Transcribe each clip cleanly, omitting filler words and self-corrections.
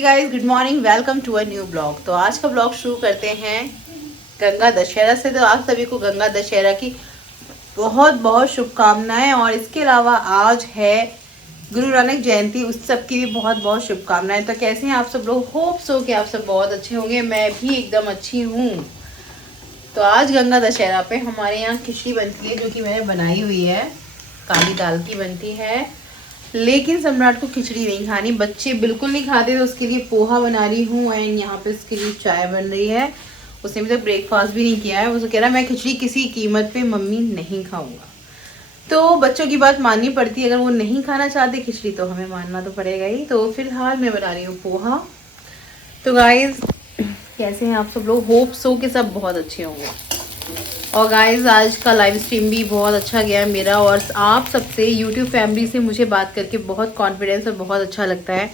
Guys, good morning, welcome to a new blog. तो आज का ब्लॉग शुरू करते हैं गंगा दशहरा से। तो आप सभी को गंगा दशहरा की बहुत बहुत शुभकामनाएं। और इसके अलावा आज है गुरु नानक जयंती, उस सब की भी बहुत बहुत शुभकामनाएं। तो कैसे हैं आप सब लोग? होप सो कि आप सब बहुत अच्छे होंगे। मैं भी एकदम अच्छी हूँ। तो आज गंगा दशहरा पे हमारे यहाँ खिचड़ी बनती है, जो कि मैंने बनाई हुई है। काली दाल की बनती है, लेकिन सम्राट को खिचड़ी नहीं खानी, बच्चे बिल्कुल नहीं खाते। तो उसके लिए पोहा बना रही हूँ एंड यहाँ पे उसके लिए चाय बन रही है। उसने अभी तक ब्रेकफास्ट भी नहीं किया है। वो कह रहा है मैं खिचड़ी किसी कीमत पे मम्मी नहीं खाऊंगा। तो बच्चों की बात माननी पड़ती है, अगर वो नहीं खाना चाहते खिचड़ी तो हमें मानना तो पड़ेगा ही। तो फिलहाल मैं बना रही हूँ पोहा। तो गाइज, कैसे हैं आप सब लोग? होप सो के सब बहुत अच्छे होंगे। और गाइज, आज का लाइव स्ट्रीम भी बहुत अच्छा गया है मेरा। और आप सबसे यूट्यूब फैमिली से मुझे बात करके बहुत कॉन्फिडेंस और बहुत अच्छा लगता है।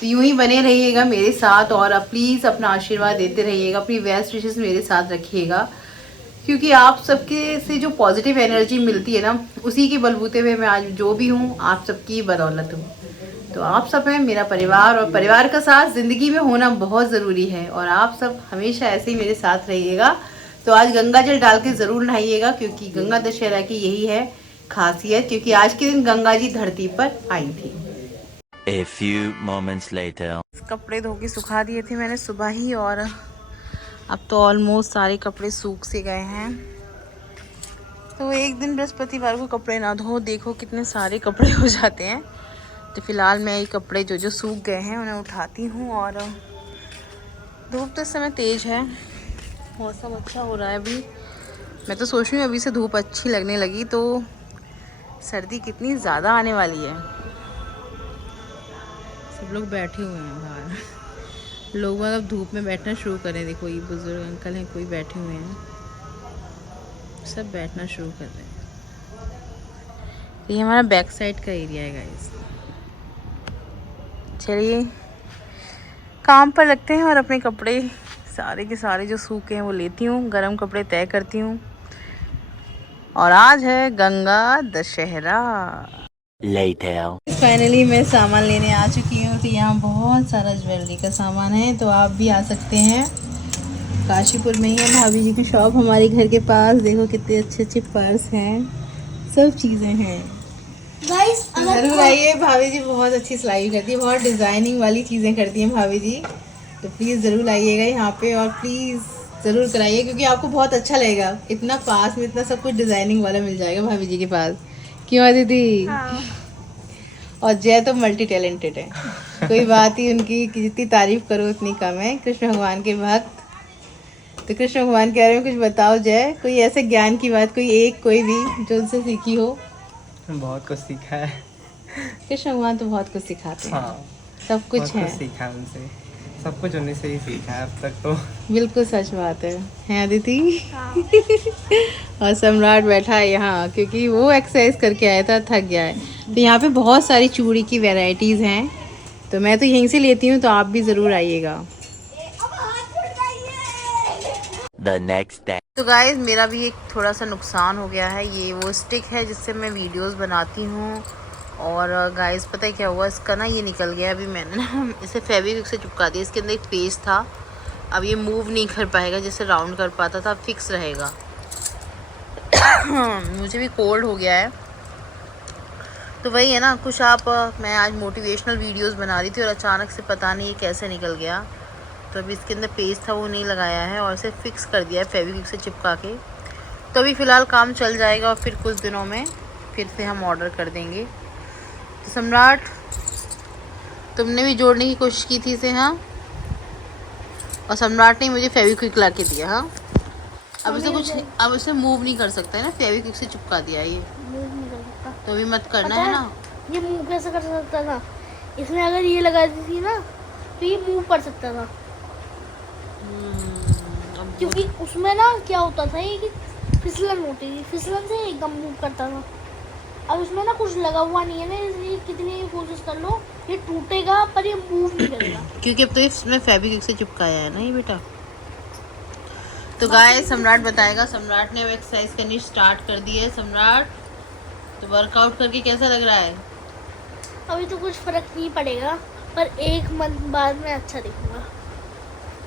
तो यूं ही बने रहिएगा मेरे साथ और प्लीज़ अपना आशीर्वाद देते रहिएगा, अपनी बेस्ट विशेस मेरे साथ रखिएगा, क्योंकि आप सबके से जो पॉजिटिव एनर्जी मिलती है ना, उसी के बलबूते पे मैं आज जो भी हूँ, आप सबकी बदौलत हूँ। तो आप सब हैं मेरा परिवार, और परिवार का साथ ज़िंदगी में होना बहुत ज़रूरी है। और आप सब हमेशा ऐसे ही मेरे साथ रहिएगा। तो आज गंगा जल डाल के ज़रूर नहाइएगा, क्योंकि गंगा दशहरा की यही है खासियत, क्योंकि आज के दिन गंगा जी धरती पर आई थी। A few moments later. कपड़े धो के सुखा दिए थे मैंने सुबह ही, और अब तो ऑलमोस्ट सारे कपड़े सूख से गए हैं। तो एक दिन बृहस्पतिवार को कपड़े ना धो, देखो कितने सारे कपड़े हो जाते हैं। तो फिलहाल मैं ये कपड़े जो जो सूख गए हैं उन्हें उठाती हूँ। और धूप तो इस समय तेज़ है, मौसम अच्छा हो रहा है अभी। मैं तो सोच रही हूँ अभी से धूप अच्छी लगने लगी तो सर्दी कितनी ज़्यादा आने वाली है। सब लोग बैठे हुए हैं बाहर। लोग अब धूप में बैठना शुरू करें। देखो ये बुजुर्ग अंकल हैं, कोई बैठे हुए हैं, सब बैठना शुरू कर रहे हैं। ये हमारा बैक साइड का एरिया है गाइस। चलिए काम पर लगते हैं और अपने कपड़े सारे के सारे जो सूखे हैं वो लेती हूँ, गरम कपड़े तय करती हूँ। और आज है गंगा दशहरा। Later. फाइनली मैं सामान लेने आ चुकी हूँ। तो यहाँ बहुत सारा ज्वेलरी का सामान है, तो आप भी आ सकते हैं। काशीपुर में ही है भाभी जी की शॉप, हमारे घर के पास। देखो कितने अच्छे अच्छे पर्स हैं, सब चीज़ें हैं। जरूर आइए, भाभी जी बहुत अच्छी सिलाई करती है, बहुत डिज़ाइनिंग वाली चीज़ें करती हैं भाभी जी। तो प्लीज़ ज़रूर आइएगा यहाँ पे, और प्लीज़ ज़रूर कराइए, क्योंकि आपको बहुत अच्छा लगेगा। इतना पास में इतना सब कुछ डिज़ाइनिंग वाला मिल जाएगा भाभी जी के पास। क्यों दीदी? हाँ। और जय तो मल्टी टैलेंटेड है, कोई बात ही उनकी कि जितनी तारीफ़ करो उतनी कम है। कृष्ण भगवान के भक्त। तो कृष्ण भगवान के बारे में कुछ बताओ जय, कोई ऐसे ज्ञान की बात, कोई भी जो उनसे सीखी हो। बहुत कुछ सीखा है। कृष्ण भगवान तो बहुत कुछ सिखाते हैं। हाँ, सब कुछ बहुत है। कुछ सीखा है उनसे, सब कुछ उन्हीं से ही सीखा है अब तक तो। बिल्कुल सच बात है अदिति? हाँ। और सम्राट बैठा है यहाँ, क्योंकि वो एक्सरसाइज करके आया था, थक गया है। तो यहाँ पे बहुत सारी चूड़ी की वैरायटीज़ हैं, तो मैं तो यहीं से लेती हूँ, तो आप भी ज़रूर आइएगा। The next day. तो गाइस, मेरा भी एक थोड़ा सा नुकसान हो गया है। ये वो स्टिक है जिससे मैं वीडियोस बनाती हूँ। और गाइस, पता है क्या हुआ, इसका ना ये निकल गया। अभी मैंने ना इसे फेविक्विक से चिपका दिया। इसके अंदर एक पेज था, अब ये मूव नहीं कर पाएगा, जैसे राउंड कर पाता था, फिक्स रहेगा। मुझे भी कोल्ड हो गया है, तो वही है ना कुछ। मैं आज मोटिवेशनल वीडियोस बना रही थी और अचानक से पता नहीं ये कैसे निकल गया। तो अभी इसके अंदर पेज था वो नहीं लगाया है, और इसे फिक्स कर दिया है फेविक्विक से चिपका के। तो अभी फ़िलहाल काम चल जाएगा, और फिर कुछ दिनों में फिर से हम ऑर्डर कर देंगे। तो सम्राट, तुमने भी जोड़ने की कोशिश की थी इसे? हाँ। और सम्राट ने मुझे फेविक्विक ला के दिया। हाँ, अब इसे मूव नहीं कर सकता है ना, फेविक्विक से चिपका दिया ये। मूव नहीं कर सकता तो अभी मत करना है ना। ये मूव कैसे कर सकता था? इसमें अगर ये लगा दी थी ना तो ये मूव कर सकता था। क्योंकि उसमें ना क्या होता था, ये कि फिसलन होती थी, फिसलन से एकदम मूव करता था। अब इसमें ना कुछ लगा हुआ नहीं है ना, इसलिए कितनी कोशिश कर लो ये टूटेगा पर ये मूव नहीं करेगा। क्योंकि अब तो इसमें फेविक्विक से चिपकाया है ना ये बेटा। तो गाइस, सम्राट बताएगा। सम्राट ने अब एक्सरसाइज करनी स्टार्ट कर दी है। सम्राट, तो वर्कआउट करके कैसा लग रहा है? अभी तो कुछ फर्क नहीं पड़ेगा, पर 1 मंथ बाद में अच्छा दिखूंगा।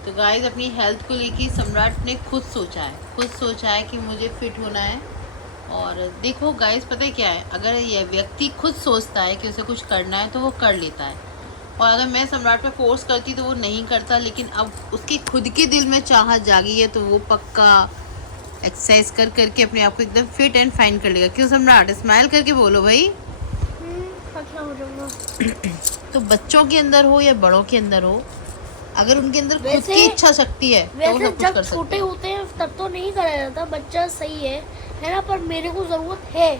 तो गाइस अपनी हेल्थ को लेके सम्राट ने खुद सोचा है कि मुझे फिट होना है। और देखो गाइस, पता है क्या है, अगर ये व्यक्ति खुद सोचता है कि उसे कुछ करना है तो वो कर लेता है। और अगर मैं सम्राट पे फोर्स करती तो वो नहीं करता, लेकिन अब उसके खुद के दिल में चाहत जागी है तो वो पक्का एक्सरसाइज कर करके अपने आप को एकदम फिट एंड फाइन कर लेगा। क्यों सम्राट? स्माइल करके बोलो भाई। पतला हो जाऊंगा। तो बच्चों के अंदर हो या बड़ों के अंदर हो, अगर उनके अंदर खुद वैसे- की इच्छा शक्ति है तो वो वैसे सब कुछ जब कर सकते छोटे हैं। होते हैं तब तो नहीं कराया जाता, बच्चा सही है ना, पर मेरे को ज़रूरत है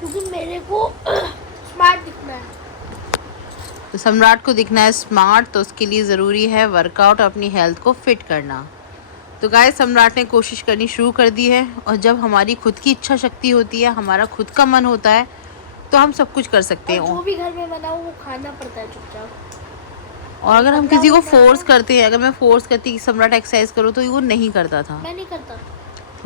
क्योंकि मेरे को स्मार्ट दिखना है। तो सम्राट को दिखना है स्मार्ट, तो उसके लिए ज़रूरी है वर्कआउट और अपनी हेल्थ को फिट करना। तो गाइस सम्राट ने कोशिश करनी शुरू कर दी है, और जब हमारी खुद की इच्छा शक्ति होती है, हमारा खुद का मन होता है, तो हम सब कुछ कर सकते और हैं। जो भी घर में बना हो वो खाना पड़ता है चुपचाप। और अगर हम पतला किसी को होना है फोर्स ना। करते हैं, अगर मैं फोर्स करती कि सम्राट एक्सरसाइज करो, तो वो नहीं करता था। मैं नहीं करता।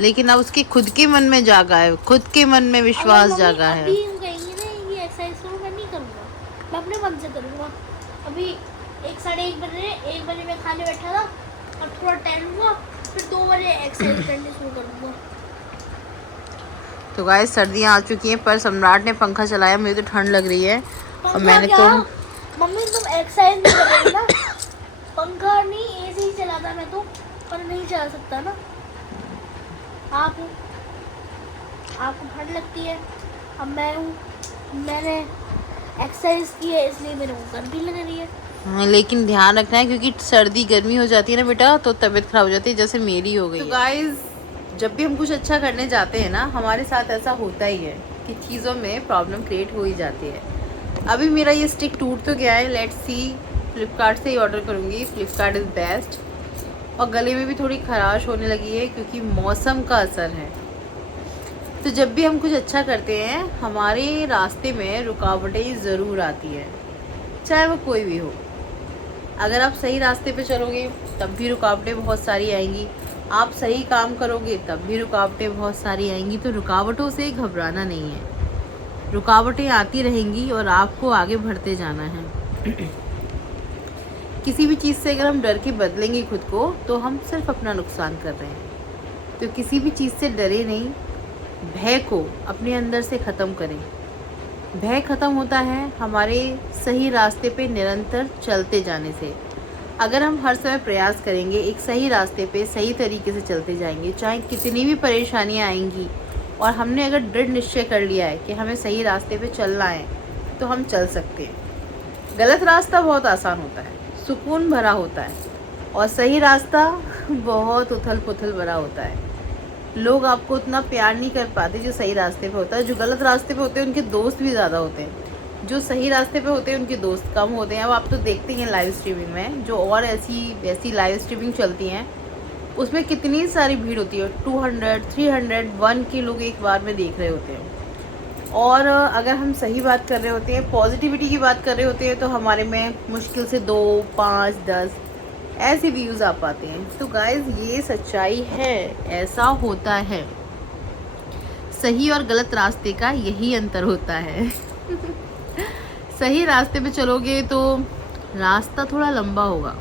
लेकिन अब उसके खुद के मन में जागा है, खुद के मन में विश्वास अगर मम्मी जागा है। अभी यूँ कहेंगी ना ये एक्सरसाइज करो, मैं नहीं करूँगा, मैं अपने मन से करूँगा। अभी 1 साढ़े 1 बजे मैं खाने बैठा था और थोड़ा टहलूंगा, फिर 2 बजे एक्सरसाइज करनी शुरू करूँगा। तो गाइस सर्दियाँ आ चुकी हैं, पर सम्राट ने पंखा चलाया, मुझे तो ठंड लग रही है। और पंखा मैंने क्या? तो मम्मी तुम एक्सरसाइज नहीं कर रही ना। पंखा नहीं, एसी ही चलाता मैं तो, पर नहीं चला सकता ना। आपको ठंड लगती है, अब मैंने एक्सरसाइज की है इसलिए मेरे को गर्मी लग रही है। हाँ, लेकिन ध्यान रखना है क्योंकि सर्दी गर्मी हो जाती है ना बेटा, तो तबीयत खराब हो जाती है, जैसे मेरी हो गई। तो गाइस जब भी हम कुछ अच्छा करने जाते हैं ना, हमारे साथ ऐसा होता ही है कि चीज़ों में प्रॉब्लम क्रिएट हो ही जाती है। अभी मेरा ये स्टिक टूट तो गया है, लेट्स सी, फ्लिपकार्ट से ही ऑर्डर करूँगी, फ्लिपकार्ट इज़ बेस्ट। और गले में भी थोड़ी खराश होने लगी है क्योंकि मौसम का असर है। तो जब भी हम कुछ अच्छा करते हैं, हमारे रास्ते में रुकावटें ज़रूर आती हैं, चाहे वो कोई भी हो। अगर आप सही रास्ते पे चलोगे तब भी रुकावटें बहुत सारी आएंगी, आप सही काम करोगे तब भी रुकावटें बहुत सारी आएंगी। तो रुकावटों से घबराना नहीं है, रुकावटें आती रहेंगी और आपको आगे बढ़ते जाना है। किसी भी चीज़ से अगर हम डर के बदलेंगे खुद को, तो हम सिर्फ अपना नुकसान कर रहे हैं। तो किसी भी चीज़ से डरे नहीं, भय को अपने अंदर से ख़त्म करें। भय ख़त्म होता है हमारे सही रास्ते पे निरंतर चलते जाने से। अगर हम हर समय प्रयास करेंगे, एक सही रास्ते पे सही तरीके से चलते जाएंगे, चाहे कितनी भी परेशानियां आएंगी, और हमने अगर दृढ़ निश्चय कर लिया है कि हमें सही रास्ते पे चलना है, तो हम चल सकते हैं। गलत रास्ता बहुत आसान होता है, सुकून भरा होता है, और सही रास्ता बहुत उथल पुथल भरा होता है। लोग आपको उतना प्यार नहीं कर पाते जो सही रास्ते पे होता है। जो गलत रास्ते पे होते हैं उनके दोस्त भी ज़्यादा होते हैं, जो सही रास्ते पे होते हैं उनके दोस्त कम होते हैं। अब आप तो देखते हैं लाइव स्ट्रीमिंग में, जो और ऐसी लाइव स्ट्रीमिंग चलती हैं, उसमें कितनी सारी भीड़ होती है, 200, 300, 1 के लोग एक बार में देख रहे होते हैं। और अगर हम सही बात कर रहे होते हैं, पॉजिटिविटी की बात कर रहे होते हैं, तो हमारे में मुश्किल से 2, 5, 10 ऐसे व्यूज़ आ पाते हैं। तो गाइस ये सच्चाई है, ऐसा होता है। सही और गलत रास्ते का यही अंतर होता है। सही रास्ते पे चलोगे तो रास्ता थोड़ा लंबा होगा,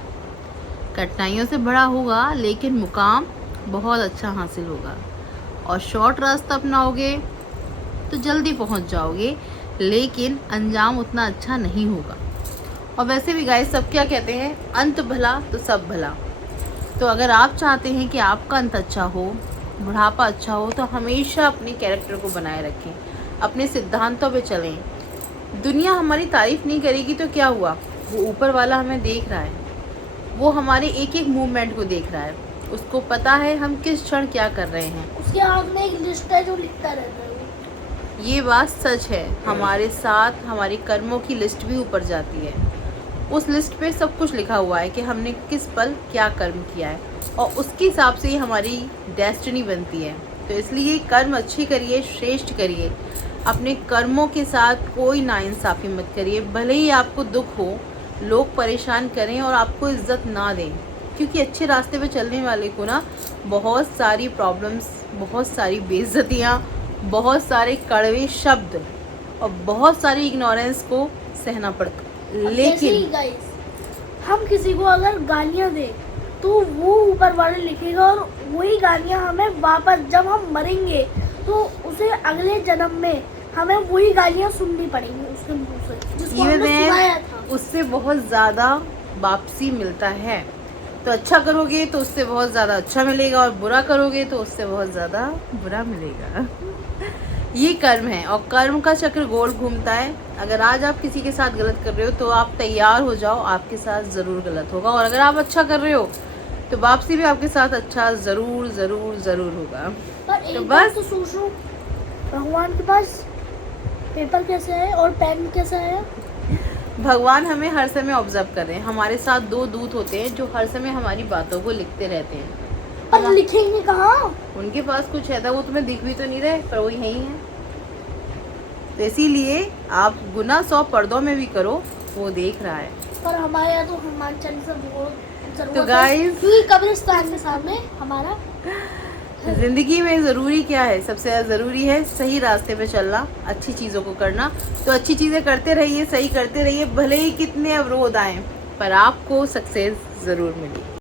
कठिनाइयों से भरा होगा, लेकिन मुकाम बहुत अच्छा हासिल होगा। और शॉर्ट रास्ता अपनाओगे तो जल्दी पहुंच जाओगे, लेकिन अंजाम उतना अच्छा नहीं होगा। और वैसे भी गाइस सब क्या कहते हैं, अंत भला तो सब भला। तो अगर आप चाहते हैं कि आपका अंत अच्छा हो, बुढ़ापा अच्छा हो, तो हमेशा अपने कैरेक्टर को बनाए रखें, अपने सिद्धांतों पे चलें। दुनिया हमारी तारीफ़ नहीं करेगी तो क्या हुआ, वो ऊपर वाला हमें देख रहा है, वो हमारे एक एक मूवमेंट को देख रहा है, उसको पता है हम किस क्षण क्या कर रहे हैं। उसके हाथ में एक लिस्ट है जो लिखता रहता है। ये बात सच है, हमारे साथ हमारे कर्मों की लिस्ट भी ऊपर जाती है। उस लिस्ट पे सब कुछ लिखा हुआ है कि हमने किस पल क्या कर्म किया है, और उसके हिसाब से ही हमारी डेस्टिनी बनती है। तो इसलिए कर्म अच्छे करिए, श्रेष्ठ करिए, अपने कर्मों के साथ कोई नाइंसाफ़ी मत करिए। भले ही आपको दुख हो, लोग परेशान करें और आपको इज़्ज़त ना दें, क्योंकि अच्छे रास्ते पे चलने वाले को ना बहुत सारी प्रॉब्लम्स, बहुत सारी बेइज्जतियाँ, बहुत सारे कड़वे शब्द और बहुत सारी इग्नोरेंस को सहना लेकिन गाइस हम किसी को अगर गालियां दे तो वो ऊपर वाले लिखेगा और वही गालियां हमें वापस जब हम मरेंगे तो उसे अगले जन्म में हमें वही गालियां सुननी पड़ेंगी उसके मुंह से जिसको हमने सुनाया था। उससे बहुत ज़्यादा वापसी मिलता है। तो अच्छा करोगे तो उससे बहुत ज़्यादा अच्छा मिलेगा और बुरा करोगे तो उससे बहुत ज़्यादा बुरा मिलेगा। ये कर्म है और कर्म का चक्र गोल घूमता है। अगर आज आप किसी के साथ गलत कर रहे हो तो आप तैयार हो जाओ, आपके साथ ज़रूर गलत होगा। और अगर आप अच्छा कर रहे हो तो वापसी भी आपके साथ अच्छा ज़रूर ज़रूर ज़रूर होगा। पर तो एक बार बस तो सोचो, भगवान के पास पेपर कैसे है और पेन कैसा है? भगवान हमें हर समय ऑब्जर्व कर रहे हैं। हमारे साथ 2 दूत होते हैं जो हर समय हमारी बातों को लिखते रहते हैं। पर लिखेंगे कहाँ? उनके पास कुछ है था, वो तुम्हें दिख भी तो नहीं रहे, पर वो यही है। तो इसीलिए आप गुनाह 100 पर्दों में भी करो, वो देख रहा है। पर हमारे यहाँ तो हनुमान चालीसा बहुत जरूरत तो है, गाइस क्योंकि कब्रिस्तान के सामने हमारा ज़िंदगी में ज़रूरी क्या है? सबसे ज़्यादा ज़रूरी है सही रास्ते पे चलना, अच्छी चीज़ों को करना। तो अच्छी चीज़ें करते रहिए, सही करते रहिए, भले ही कितने अवरोध आएँ, पर आपको सक्सेस ज़रूर मिलेगी।